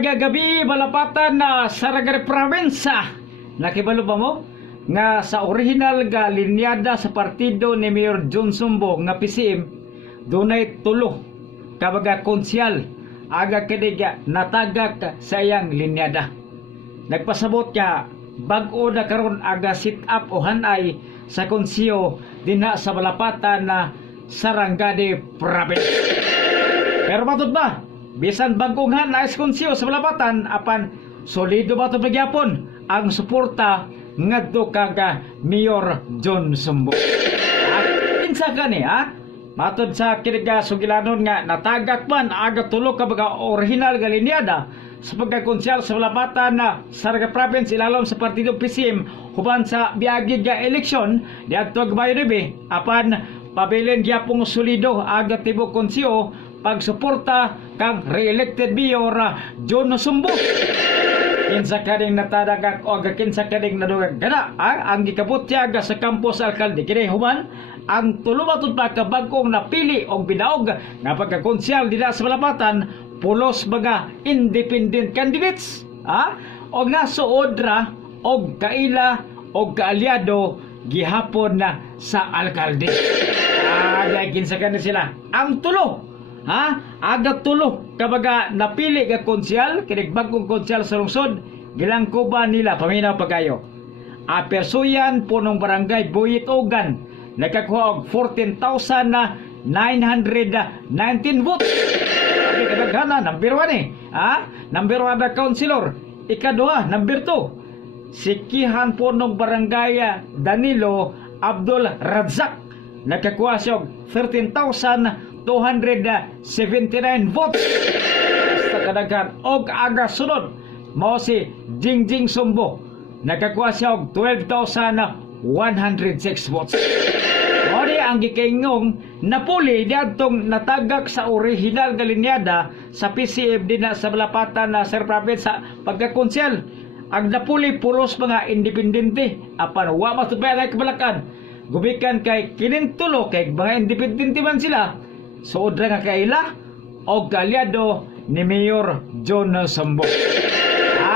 Gabi balapatan na Saragari Province. Nakibalo ba mo nga sa original ga linyada sa partido ni Mayor John Sumbo nga PCM dunay tulo kabaga konsyal aga kiniga natagak sa iyang linyada. Nagpasabot niya bag-o na karon aga sit up o hanay sa konsiyo dinha sa balapatan na Sarangani Province. Pero matod ba? Bisan bagong hanay sa konsiyo sa balapatan apan solido ba ito pagyapon ang suporta ngadto kaga Mayor John Sumbo. At kinsa ka ni ha? Matod sa kiniga sugilanon nga natagak man aga tulo ka baga original nga linyada sa pagkakonsyal sa balapatan na Sarangani Province ilalom sa partido PCM huban sa biagi nga eleksyon diadto Bayo Nibe apan pabilin gyapong solido aga tibok konsiyo pagsuporta kang re-elected Mayor John Sumbo. Kinsa kading natadagak o kinsa kading nadugag gana ang gikabutyaga sa campus alkalde kini human ang tulumatud pa ka bagong napili og binaog nga pagkakonsyal dina sa balapatan pulos mga independent candidates o nga suod ra og kaila og kaalyado gihapon na sa alkalde. Kinsa kading sila ang tulo aga tulo kabaga napili ka konsyal kinig bagong konsyal sa lungsod gilangkuban nila paminaw pagayo apersuyan punong barangay Buyit Ogan nakakuha og 14,919 votes kadaghanan number 1 number 1 na councilor ikaduha number 2 sikihan punong barangay Danilo Abdul Razak nakakuha siya og 13,279 votes sa kadaghan og aga sunod mao si Jingjing Sumbo nakakuha siya og 12,106 votes. Ori ang gikaingong napuli diadtong natagak sa original nga linyada sa PCM dinha sa balapatan na Sarangani Province sa pagkakonsyel ang napuli pulos mga independente apan wa matubay kabalakan gumikan kay kinintulo kay mga independente man sila suod ra nga kaila o kalyado ni Mayor John Sumbo.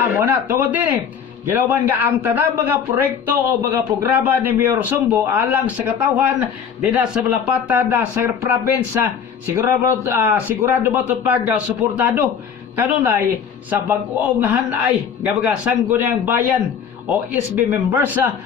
Muna tungod din gilawan nga ang tanang mga proyekto o mga programa ni Mayor Sumbo alang sa katawhan dinha sa balapatan na Sarangani Province sigurado ba ito pag suportado kanunay sa bag-oong hanay nga mga sangguniang bayan o SB members sa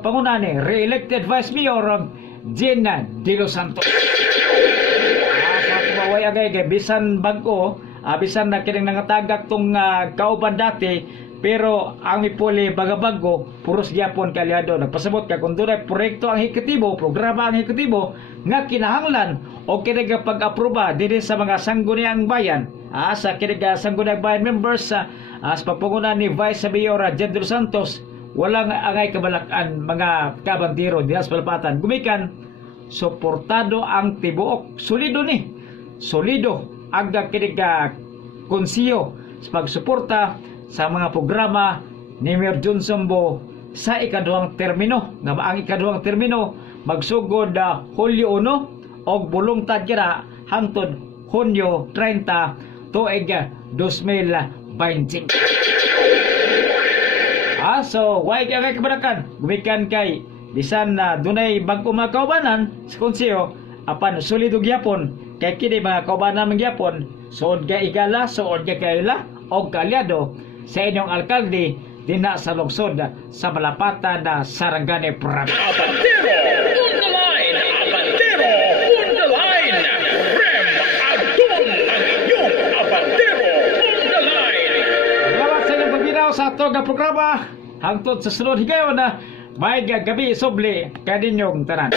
panguna ni re-elected Vice Mayor Gina De Los Santos. Sa tumaway agay bisan bag-o bisan na kining nangatagak tong kauban dati pero ang ipuli bagabago puros gyapon kalyado nagpasabot ka kung dunay proyekto ang hekutibo programa ang hekutibo nga kinahanglan o kining pag-aproba dinhi sa mga sangguniang bayan sa kining sangguniang bayan members sa pagpanguna ni Vice Mayor Gina De Los Santos walang angay kabalakan mga kabantiro diha sa balapatan gumikan suportado ang tibuok solido aga kining konsiyo sa pagsuporta sa mga programa ni Mayor John Sumbo sa ikaduhang termino nga ang ikaduhang termino magsugod Hulyo 1 og bulong tadya hangtod Hunyo 30 tuig 2025. So why kay kabarakan gumikan kay bisan na dunay bag-o mga kaubanan sa konsiyo apan solido gyapon kay kini mga kaubanan mangyapon suod ga igala suod ga kaila og kalyado sa inyong alkalde dinha sa lungsod sa balapatan na Sarangani Province. Abantero on the line! Abantero on the line! Rem Adun ang inyong Abantero on the line! Salamat sa inyong pagbinaw sa ato nga programa hangtod sa sunod higayon na may gabi isoble kaninyong tanan.